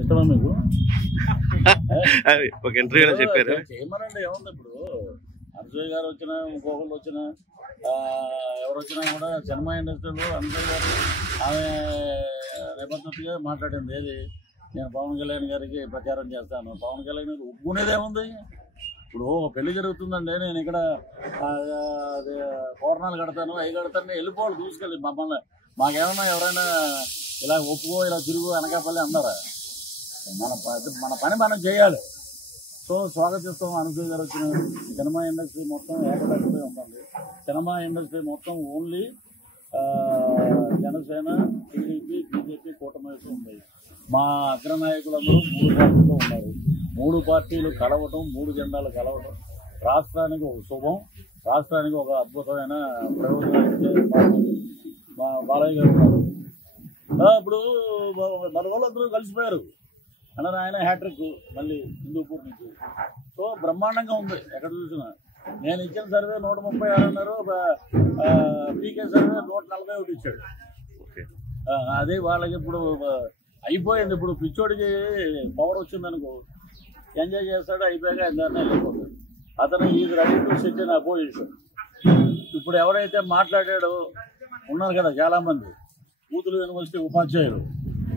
ఇష్టమా మీకు? ఒక ఇంటర్వ్యూలో చెప్పారు. చేయమనండి, ఏముంది ఇప్పుడు అర్జుయ్ గారు వచ్చినా ఇంకొకళ్ళు వచ్చినా ఎవరు వచ్చినా కూడా సినిమా ఇండస్ట్రీలో అర్జుయ్ గారు ఆమె నిబద్ధతగా మాట్లాడింది. ఏది నేను పవన్ కళ్యాణ్ గారికి ప్రచారం చేస్తాను, పవన్ కళ్యాణ్ గారికి ఒప్పుకునేదేముంది? ఇప్పుడు పెళ్లి జరుగుతుందండి, నేను ఇక్కడ తోరణాలు కడతాను, అవి కడతాను, వెళ్ళిపోవాలి చూసుకెళ్ళి మమ్మల్ని. మాకేమన్నా ఎవరైనా ఇలా ఒప్పుకో ఇలా తిరుగు అనకాపల్లి అన్నారా? మన పని మనం చేయాలి. సో స్వాగతిస్తాం. అనుసూయ గారు వచ్చిన సినిమా ఇండస్ట్రీ మొత్తం ఏకపక్షమే ఉంటుంది. సినిమా ఇండస్ట్రీ మొత్తం ఓన్లీ జనసేన, టీడీపీ, బీజేపీ కూటమి ఉన్నాయి. మా అగ్రనాయకులందరూ 3 పార్టీలు ఉన్నారు. 3 పార్టీలు కలవటం, 3 జెండాలు కలవటం రాష్ట్రానికి ఒక శుభం, రాష్ట్రానికి ఒక అద్భుతమైన ప్రయోజనాలు మా బాలయ్య గారు ఉన్నారు. ఇప్పుడు మన వాళ్ళందరూ కలిసిపోయారు అన్నారు. ఆయన హ్యాట్రిక్ మళ్ళీ హిందూపూర్ నుంచి. సో బ్రహ్మాండంగా ఉంది ఎక్కడ చూసినా. నేను ఇచ్చిన సర్వే 136 అన్నారు, పీకే సర్వే 141 ఇచ్చాడు. అదే వాళ్ళకి ఇప్పుడు అయిపోయింది. ఇప్పుడు పిచ్చోడికి పవర్ వచ్చిందనుకో ఎంజాయ్ చేస్తాడు, అయిపోయాక ఎంజాయ్ వెళ్ళిపోతాడు. అతను is ready to SIT in opposition. ఇప్పుడు ఎవరైతే మాట్లాడాడో ఉన్నారు కదా చాలామంది కూతురు యూనివర్సిటీ ఉపాధ్యాయులు,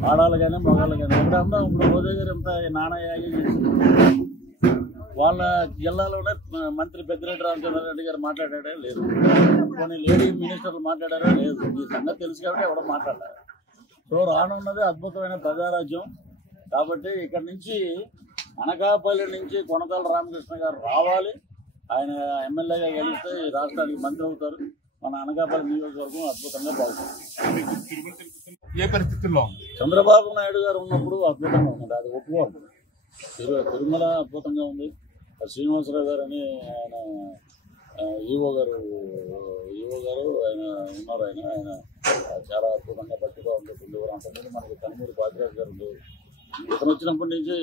ఆడాలు కానీ మగాళ్ళు కానీ. ఇప్పుడు అంతా ఇప్పుడు ఉదయ్ గారు ఎంత నాణయాగి చేసింది. వాళ్ళ జిల్లాలోనే మంత్రి పెద్దిరెడ్డి రామచంద్రారెడ్డి గారు మాట్లాడాడే లేదు, కొన్ని లేడీ మినిస్టర్లు మాట్లాడారో లేదు. ఈ సంగతి తెలుసు కాబట్టి ఎవడో మాట్లాడారు. సో రానున్నది అద్భుతమైన ప్రజారాజ్యం. కాబట్టి ఇక్కడి నుంచి అనకాపల్లి నుంచి కొనతల రామకృష్ణ గారు రావాలి. ఆయన ఎమ్మెల్యేగా గెలిస్తే ఈ రాష్ట్రానికి మంత్రి అవుతారు. మన అనకాపల్లి నియోజకవర్గం అద్భుతంగా బాగుంటుంది. ఏ పరిస్థితుల్లో చంద్రబాబు నాయుడు గారు ఉన్నప్పుడు అద్భుతంగా ఉంది, అది ఒప్పుకోవాలి. తిరుమల అద్భుతంగా ఉంది. శ్రీనివాసరావు గారు అని ఆయన ఈవో గారు ఆయన ఉన్నారు. ఆయన చాలా అద్భుతంగా గట్టిగా ఉంటుంది. అంతకుముందు మనకి కనుమూరి పాతిరాజు గారు ఉంది. ఇతను వచ్చినప్పటి నుంచి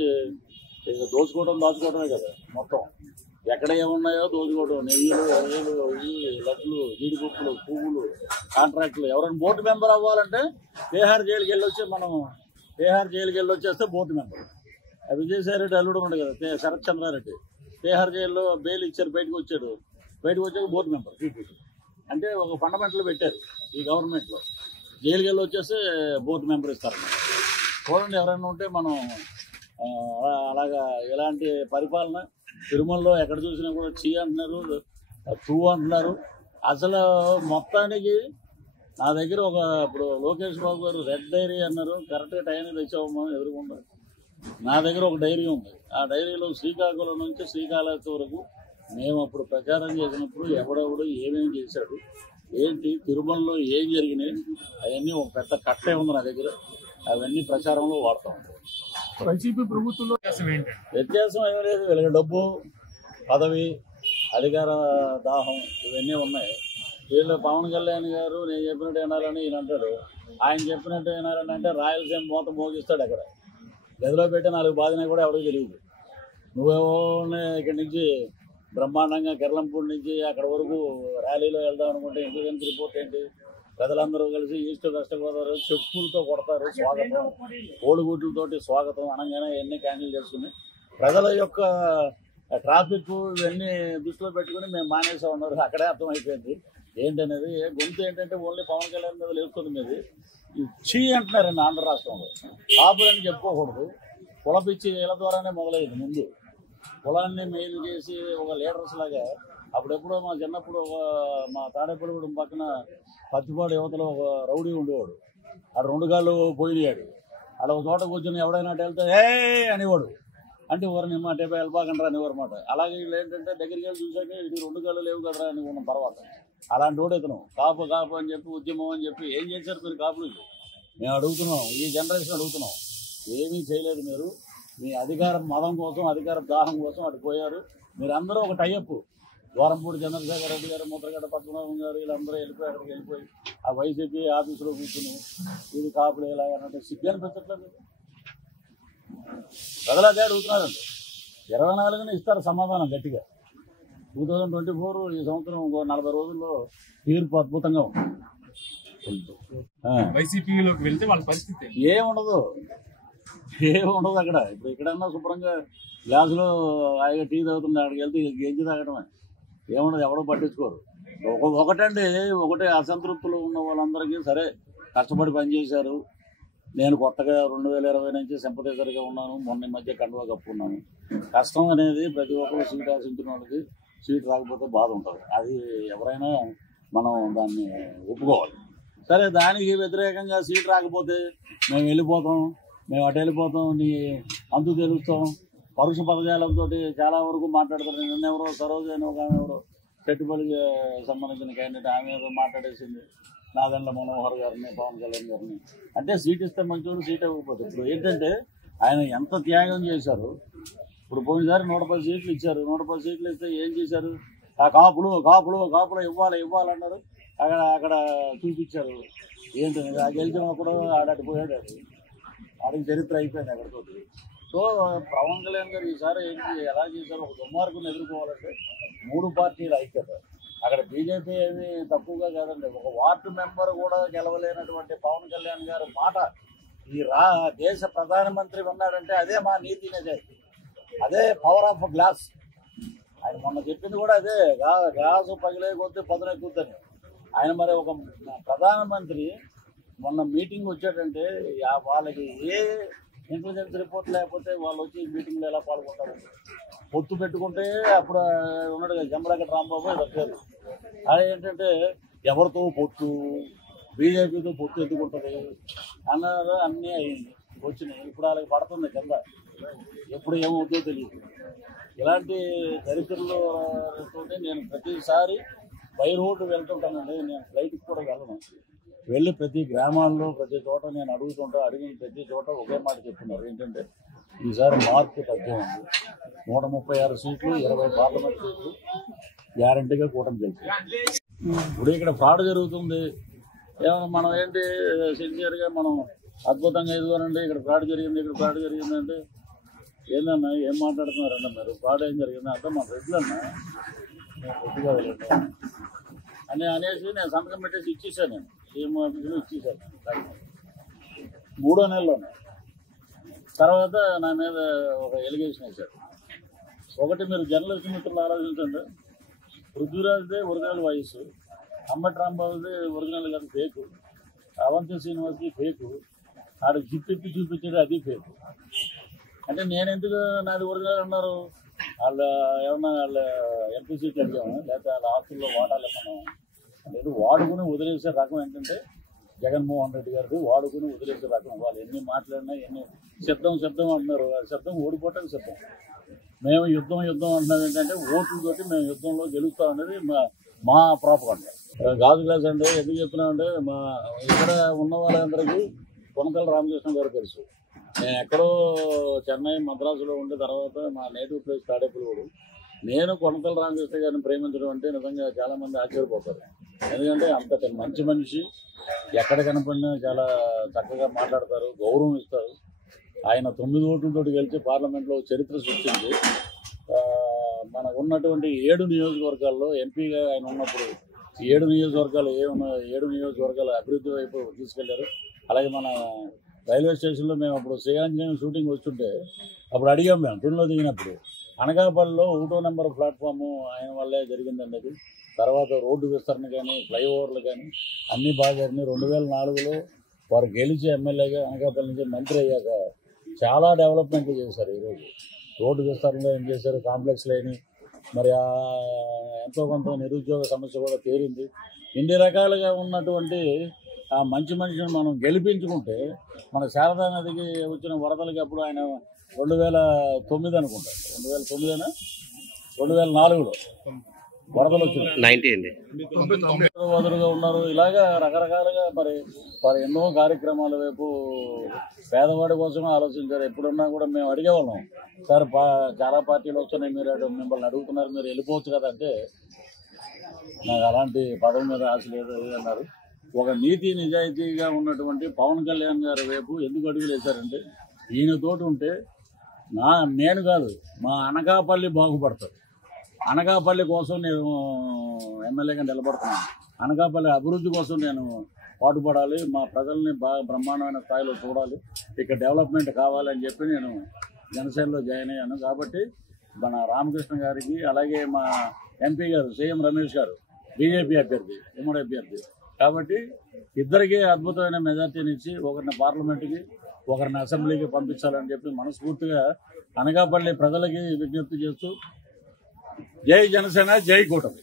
ఇక దాచుకోవడమే కదా మొత్తం. ఎక్కడ ఏమున్నాయో దోచుకోవడం. నెయ్యిలు, ఈ లడ్లు, జీడిపప్పులు, పువ్వులు, కాంట్రాక్టులు. ఎవరైనా బోర్డు మెంబర్ అవ్వాలంటే బీహార్ జైలుకి వెళ్ళొచ్చేస్తే బోర్డు మెంబర్. విజయసాయి రెడ్డి అల్లుడు ఉన్నాడు కదా శరత్ చంద్రారెడ్డి, బీహార్ జైల్లో బెయిల్ ఇచ్చారు, బయటకు వచ్చాక బోర్డు మెంబర్. అంటే ఒక ఫండమెంటల్ పెట్టారు ఈ గవర్నమెంట్లో. జైలుకి వచ్చేస్తే బోర్డు మెంబర్ ఇస్తారు. చూడండి ఎవరైనా ఉంటే మనం అలాగా ఇలాంటి పరిపాలన తిరుమలలో ఎక్కడ చూసినా కూడా చీ అంటున్నారు, టూ అంటున్నారు. అసలు మొత్తానికి నా దగ్గర ఇప్పుడు లోకేష్ బాబు గారు రెడ్ డైరీ అన్నారు, కరెక్ట్గా టైంకి తెచ్చామో ఎదురుకుండా. నా దగ్గర ఒక డైరీ ఉంది. ఆ డైరీలో శ్రీకాకుళం నుంచి శ్రీకాళహస్తి వరకు మేము అప్పుడు ప్రచారం చేసినప్పుడు ఎవడెవడు ఏమేమి చేశాడు, ఏంటి తిరుమలలో ఏం జరిగినాయి, అవన్నీ ఒక పెద్ద కట్టే ఉంది నా దగ్గర. అవన్నీ ప్రచారంలో వాడుతూ ఉంటాం. వైసీపీ ప్రభుత్వంలో వ్యత్యాసం ఏమీ లేదు. వీళ్ళకి డబ్బు, పదవి, అధికార దాహం ఇవన్నీ ఉన్నాయి. వీళ్ళు పవన్ కళ్యాణ్ గారు నేను చెప్పినట్టు వినాలని ఈయన అంటాడు. ఆయన చెప్పినట్టు వినాలని అంటే రాయలసీమ మూత మోగిస్తాడు. అక్కడ గదిలో పెట్టి 4 బాధినా కూడా ఎవరికి తెలియదు. నువ్వేమో ఇక్కడి నుంచి బ్రహ్మాండంగా కిర్లంపూడి నుంచి అక్కడ వరకు ర్యాలీలో వెళ్దాం అనుకుంటే ఇంటెలిజెన్స్ రిపోర్ట్ ఏంటి, ప్రజలందరూ కలిసి ఈస్ట్ వెస్ట్ గోదావరి చెప్పులతో కొడతారు స్వాగతం, కోడిగుడ్లతోటి స్వాగతం అనగానే ఇవన్నీ క్యాన్సిల్ చేసుకుని ప్రజల యొక్క ట్రాఫిక్ ఇవన్నీ దృష్టిలో పెట్టుకుని మేము మానేసా ఉన్నారు. అక్కడే అర్థమైపోయింది ఏంటనేది. గొంతు ఏంటంటే ఓన్లీ పవన్ కళ్యాణ్ మీద లేస్తుంది మీది. చీ అంటున్నారండి ఆంధ్ర రాష్ట్రంలో. కాపులని చెప్పుకోకూడదు. కులపిచ్చి వీళ్ళ ద్వారానే మొదలైంది. ముందు కులాన్ని మెయిల్ చేసి ఒక లీడర్స్ లాగా. అప్పుడెప్పుడో మా చిన్నప్పుడు మా తాడేపల్లిగూడెం పక్కన పత్తిపాడు యువతలో ఒక రౌడీ ఉండేవాడు. ఆడు 2 కాళ్ళు పోయినాడు. ఆడ ఒక చోట కూర్చొని ఎవడైనా వెళ్తే ఏ అనేవాడు. అంటే ఎవరిని మా టేపై వెళ్ళబాకంటారా అనేవారు మాట. అలాగే వీళ్ళు ఏంటంటే దగ్గరికి వెళ్ళి చూసాక ఇది 2 కాళ్ళు లేవు కదరా అని ఉన్న తర్వాత అలాంటి వాడు ఇతను. కాపు అని చెప్పి ఉద్యమం అని చెప్పి ఏం చేశారు మీరు కాపులు? మేము అడుగుతున్నాం, ఈ జనరేషన్ అడుగుతున్నాం. ఏమీ చేయలేదు మీరు. మీ అధికార మదం కోసం, అధికార దాహం కోసం అటు పోయారు. మీరందరూ ఒక టైఅప్. ద్వారంపూడి చంద్రశేఖర్ రెడ్డి గారు, ముద్రగడ్డ పద్మనాభం గారు వీళ్ళందరూ అక్కడికి వెళ్ళిపోయి ఆ వైసీపీ ఆఫీసులో కూర్చుని ఇది కాపులు ఇలా అంటే సిగ్గు అనిపించట్లేదు. ప్రజలు అదే అడుగుతున్నారండి. 24న ఇస్తారు సమాధానం గట్టిగా. 2024 ఈ సంవత్సరం 40 రోజుల్లో తీర్పు అద్భుతంగా ఉంది. వైసీపీలోకి వెళ్తే వాళ్ళ పరిస్థితి ఏముండదు. ఏమి ఉండదు అక్కడ. ఇప్పుడు ఎక్కడన్నా శుభ్రంగా గ్లాసులో హాయిగా టీ తాగుతుంది, అక్కడికి వెళ్తే గెంజి తాగడమే, ఏముండదు, ఎవడో పట్టించుకోరు. ఒకటే అసంతృప్తులు ఉన్న వాళ్ళందరికీ సరే కష్టపడి పనిచేశారు. నేను కొత్తగా 2020 నుంచి సింపథైజర్గా ఉన్నాను, మొన్న ఈ మధ్య కండువా కప్పుకున్నాను. కష్టం అనేది ప్రతి ఒక్కరు సీట్ ఆశించిన వాళ్ళకి సీట్ రాకపోతే బాధ ఉంటుంది. అది ఎవరైనా మనం దాన్ని ఒప్పుకోవాలి. సరే, దానికి వ్యతిరేకంగా సీట్ రాకపోతే మేము వెళ్ళిపోతాం, మేము అటు వెళ్ళిపోతాం, నీ అంతు తెలుస్తాం, పరుష పదజాలంతో చాలా వరకు మాట్లాడతారు. నిన్నెవరో సరోజ అని ఒక ఆమె ఎవరో చెట్టుపల్లికి సంబంధించిన క్యాండిడేట్, ఆమె ఏదో మాట్లాడేసింది నాదెండ్ల మనోహర్ గారిని, పవన్ కళ్యాణ్ గారిని. అంటే సీట్ ఇస్తే మంచివాడు, సీట్ ఇవ్వకపోతే. ఇప్పుడు ఏంటంటే ఆయన ఎంత త్యాగం చేశారు. ఇప్పుడు పోయినసారి 110 సీట్లు ఇచ్చారు. 110 సీట్లు ఇస్తే ఏం చేశారు? ఆ కాపులు ఇవ్వాలన్నారు. అక్కడ చూపించారు. ఏంటనేది ఆ గెలిచినప్పుడు ఆడటి పోయాడు, ఆడికి చరిత్ర అయిపోయింది అక్కడితోటి. సో పవన్ కళ్యాణ్ గారు ఈసారి ఏంటి ఎలా చేశారు? ఒక దుర్మార్గుని ఎదుర్కోవాలంటే 3 పార్టీలు ఐక్యత. అక్కడ బీజేపీ ఏమి తక్కువగా కాదండి. ఒక వార్డు మెంబర్ కూడా గెలవలేనటువంటి పవన్ కళ్యాణ్ గారు మాట ఈ దేశ ప్రధానమంత్రి ఉన్నాడంటే అదే మా నీతి నిజాయితీ, అదే పవర్ ఆఫ్ గ్లాస్. ఆయన మొన్న చెప్పింది కూడా అదే, గ్లాసు పగిలే కొద్దీ పదునెక్కుద్దని. ఆయన మరి ఒక ప్రధానమంత్రి మొన్న మీటింగ్ వచ్చాడంటే వాళ్ళకి ఏ ఇంటెలిజెన్స్ రిపోర్ట్ లేకపోతే వాళ్ళు వచ్చి మీటింగ్లో ఎలా పాల్గొంటారు? పొత్తు పెట్టుకుంటే అప్పుడు ఉన్నాడు కదా జంబలగడ్డ రాంబాబు, ఇది అది ఏంటంటే ఎవరితో పొత్తు, బీజేపీతో పొత్తు ఎత్తుకుంటుంది అన్నారు. అన్నీ అయింది, వచ్చినాయి. ఇప్పుడు వాళ్ళకి పడుతుంది కింద, ఎప్పుడు ఏమవుతుందో తెలియదు. ఇలాంటి చరిత్రలతో నేను ప్రతిసారి బై రోడ్డు వెళ్తుంటానండి. నేను ఫ్లైట్కి కూడా వెళ్ళను. వెళ్ళి ప్రతి గ్రామాల్లో ప్రతి చోట నేను అడిగిన ప్రతి చోట ఒకే మాట చెప్తున్నారు. ఏంటంటే ఈసారి మార్పు తక్కువ ఉంది. 136 సీట్లు, 20 పార్లమెంట్ సీట్లు గ్యారంటీగా కూటమి గెలుస్తుంది. ఇప్పుడు ఇక్కడ ఫ్రాడ్ జరుగుతుంది. ఏమన్నా మనం ఏంటి సిన్సియర్గా మనం అద్భుతంగా ఎదుగునండి, ఇక్కడ ఫ్రాడ్ జరిగింది అంటే ఏందన్నా ఏం మాట్లాడుతున్నారన్న మీరు? ఫ్రాడ్ ఏం జరిగింది అంటే మన రెడ్లన్నా రెడ్డిగా వెళ్ళండి అని అనేసి నేను సంతకం పెట్టేసి ఇచ్చేసాను. నేను సీఎం ఆఫీసులో ఇచ్చేసాను 3వ నెలలోనే. తర్వాత నా మీద ఒక ఎలిగేషన్ వేశారు. ఒకటి, మీరు జర్నలిస్ట్ మిత్రులు ఆలోచించండి. పృథ్వీరాజ్దే ఒరిజినల్ వాయిస్, అంబటి రాంబాబుదే ఒరిజినల్ కాదు, ఫేకు. అవంతి శ్రీనివాస్కి ఫేకు, ఆడ గిఫ్ట్ చూపించేది అది ఫేకు. అంటే నేను ఎందుకు నాది ఒరిజినల్ అన్నారు? ఏమన్నా వాళ్ళ ఎంపీ సీట్లు అడిగాము, లేకపోతే వాళ్ళ ఆస్తుల్లో వాటాలు ఇస్తున్నాము అనేది వాడుకుని వదిలేసే రకం. ఏంటంటే జగన్మోహన్ రెడ్డి గారిది వాడుకుని వదిలేసే రకం. వాళ్ళు ఎన్ని మాట్లాడినా ఎన్ని శబ్దం అంటున్నారు, శబ్దం ఓడిపోవటానికి శబ్దం. మేము యుద్ధం అంటున్నాం. ఏంటంటే ఓట్లతోటి మేము యుద్ధంలో గెలుస్తాం అనేది మా ప్రాపగండ. గాజు గ్లాస్ అంటే ఎందుకు చెప్తున్నామంటే మా ఇక్కడ ఉన్న వాళ్ళందరికీ కొనతల రామకృష్ణ గారు తెలుసు. నేను ఎక్కడో చెన్నై, మద్రాసులో ఉండే తర్వాత మా నేటివ్ ప్లేస్ తాడేపల్లిగూడెం. నేను కొనతల రామకృష్ణ గారిని ప్రేమించడం అంటే నిజంగా చాలామంది ఆశ్చర్యపోతారు. ఎందుకంటే అంతటి మంచి మనిషి, ఎక్కడ కనపడినా చాలా చక్కగా మాట్లాడతారు, గౌరవం ఇస్తారు. ఆయన 9 ఓట్లతో గెలిచి పార్లమెంట్లో చరిత్ర సృష్టించి మనకు ఉన్నటువంటి 7 నియోజకవర్గాల్లో ఎంపీగా ఆయన ఉన్నప్పుడు 7 నియోజకవర్గాలు 7 నియోజకవర్గాల అభివృద్ధి వైపు తీసుకెళ్లారు. అలాగే మన రైల్వే స్టేషన్లో మేము అప్పుడు శ్రీయాంజనేయం షూటింగ్ వస్తుంటే అప్పుడు అడిగాం, మేము ట్రైన్లో దిగినప్పుడు అనకాపల్లిలో 1వ నెంబర్ ప్లాట్ఫాము ఆయన వల్లే జరిగిందన్నది. తర్వాత రోడ్డు విస్తరణ కానీ ఫ్లైఓవర్లు కానీ అన్నీ బాగా జరిగినాయి. 2004లో వారు గెలిచి ఎమ్మెల్యేగా అనకాపల్లి నుంచి మంత్రి అయ్యాక చాలా డెవలప్మెంట్లు చేశారు. ఈరోజు రోడ్డు విస్తరణలో ఏం చేశారు, కాంప్లెక్స్ లేని మరి ఎంతో కొంత నిరుద్యోగ సమస్య కూడా తీరింది. ఇన్ని రకాలుగా ఉన్నటువంటి ఆ మంచి మనిషిని మనం గెలిపించుకుంటే మన శారదా నదికి వచ్చిన వరదలకి అప్పుడు ఆయన 2009 అనుకుంటా, 2009 2004లో వరదలు వచ్చింది. వదులుగా ఉన్నారు. ఇలాగా రకరకాలుగా మరి ఎన్నో కార్యక్రమాల వైపు పేదవాడి కోసమే ఆలోచించారు. ఎప్పుడున్నా కూడా మేము అడిగేవాళ్ళం, సార్ చాలా పార్టీలు వస్తున్నాయి, మీరు మిమ్మల్ని అడుగుతున్నారు, మీరు వెళ్ళిపోవచ్చు కదా అంటే నాకు అలాంటి పదవి మీద ఆశ లేదు అన్నారు. ఒక నీతి నిజాయితీగా ఉన్నటువంటి పవన్ కళ్యాణ్ గారి వైపు ఎందుకు అడుగులు వేశారంటే ఈయనతోటి ఉంటే నేను కాదు మా అనకాపల్లి బాగుపడతారు. అనకాపల్లి కోసం నేను ఎమ్మెల్యేగా నిలబడుతున్నాను. అనకాపల్లి అభివృద్ధి కోసం నేను పాటుపడాలి, మా ప్రజల్ని బాగా బ్రహ్మాండమైన స్థాయిలో చూడాలి, ఇక్కడ డెవలప్మెంట్ కావాలని చెప్పి నేను జనసేనలో జాయిన్ అయ్యాను. కాబట్టి మన రామకృష్ణ గారికి, అలాగే మా ఎంపీ గారు సీఎం రమేష్ గారు బీజేపీ అభ్యర్థి, ఉమ్మడి అభ్యర్థి, కాబట్టి ఇద్దరికీ అద్భుతమైన మెజార్టీని ఇచ్చి ఒకరిని పార్లమెంట్కి, ఒకరిని అసెంబ్లీకి పంపించాలని చెప్పి మనస్ఫూర్తిగా అనకాపల్లి ప్రజలకి విజ్ఞప్తి చేస్తూ జై జనసేన, జై కూటమి.